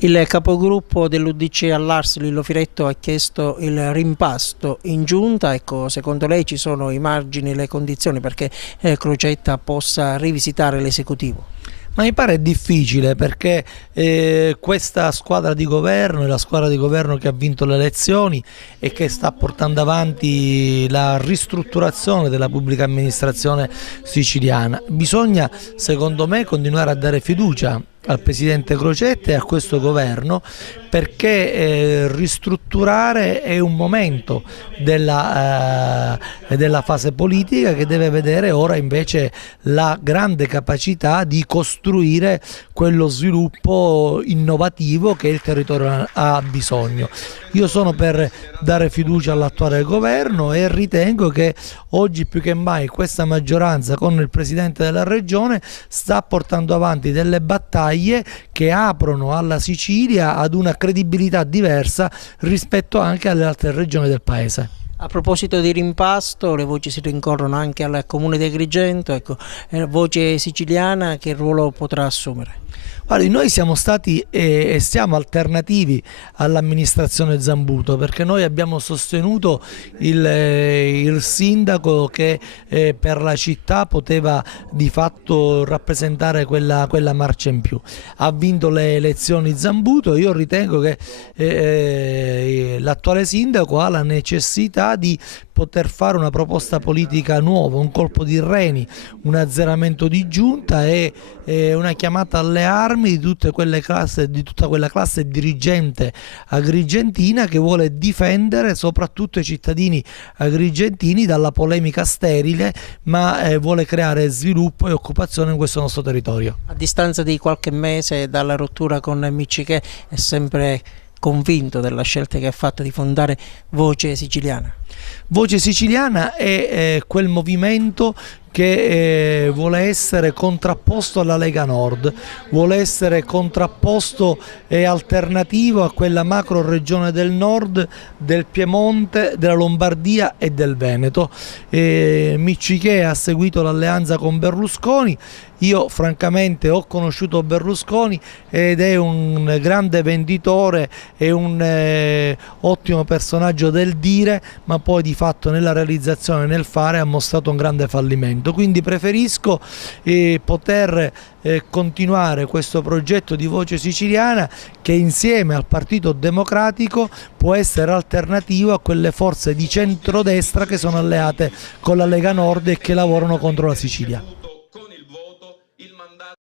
Il capogruppo dell'UDC all'Ars, Lillo Firetto, ha chiesto il rimpasto in giunta. Ecco, secondo lei ci sono i margini e le condizioni perché Crocetta possa rivisitare l'esecutivo? Ma mi pare difficile perché questa squadra di governo è la squadra di governo che ha vinto le elezioni e che sta portando avanti la ristrutturazione della pubblica amministrazione siciliana. Bisogna, secondo me, continuare a dare fiducia al Presidente Crocetta e a questo governo, perché ristrutturare è un momento della fase politica che deve vedere ora invece la grande capacità di costruire quello sviluppo innovativo che il territorio ha bisogno. Io sono per dare fiducia all'attuale governo e ritengo che oggi più che mai questa maggioranza con il Presidente della Regione sta portando avanti delle battaglie che aprono alla Sicilia ad una credibilità diversa rispetto anche alle altre regioni del Paese. A proposito di rimpasto, le voci si rincorrono anche al Comune di Agrigento. Ecco, voce siciliana, che ruolo potrà assumere? Guardi, noi siamo stati e siamo alternativi all'amministrazione Zambuto, perché noi abbiamo sostenuto il sindaco che per la città poteva di fatto rappresentare quella marcia in più. Ha vinto le elezioni Zambuto. Io ritengo che l'attuale sindaco ha la necessità di poter fare una proposta politica nuova, un colpo di reni, un azzeramento di giunta e una chiamata alle armi di tutta quella classe dirigente agrigentina che vuole difendere soprattutto i cittadini agrigentini dalla polemica sterile, ma vuole creare sviluppo e occupazione in questo nostro territorio. A distanza di qualche mese dalla rottura con Miccichè, è sempre convinto della scelta che ha fatto di fondare Voce Siciliana? Voce Siciliana è quel movimento che vuole essere contrapposto alla Lega Nord, vuole essere contrapposto e alternativo a quella macro regione del nord, del Piemonte, della Lombardia e del Veneto. Miccichè ha seguito l'alleanza con Berlusconi. Io francamente ho conosciuto Berlusconi ed è un grande venditore, è un ottimo personaggio del dire, ma poi di fatto nella realizzazione, nel fare, ha mostrato un grande fallimento. Quindi preferisco poter continuare questo progetto di Voce Siciliana che insieme al Partito Democratico può essere alternativo a quelle forze di centrodestra che sono alleate con la Lega Nord e che lavorano contro la Sicilia.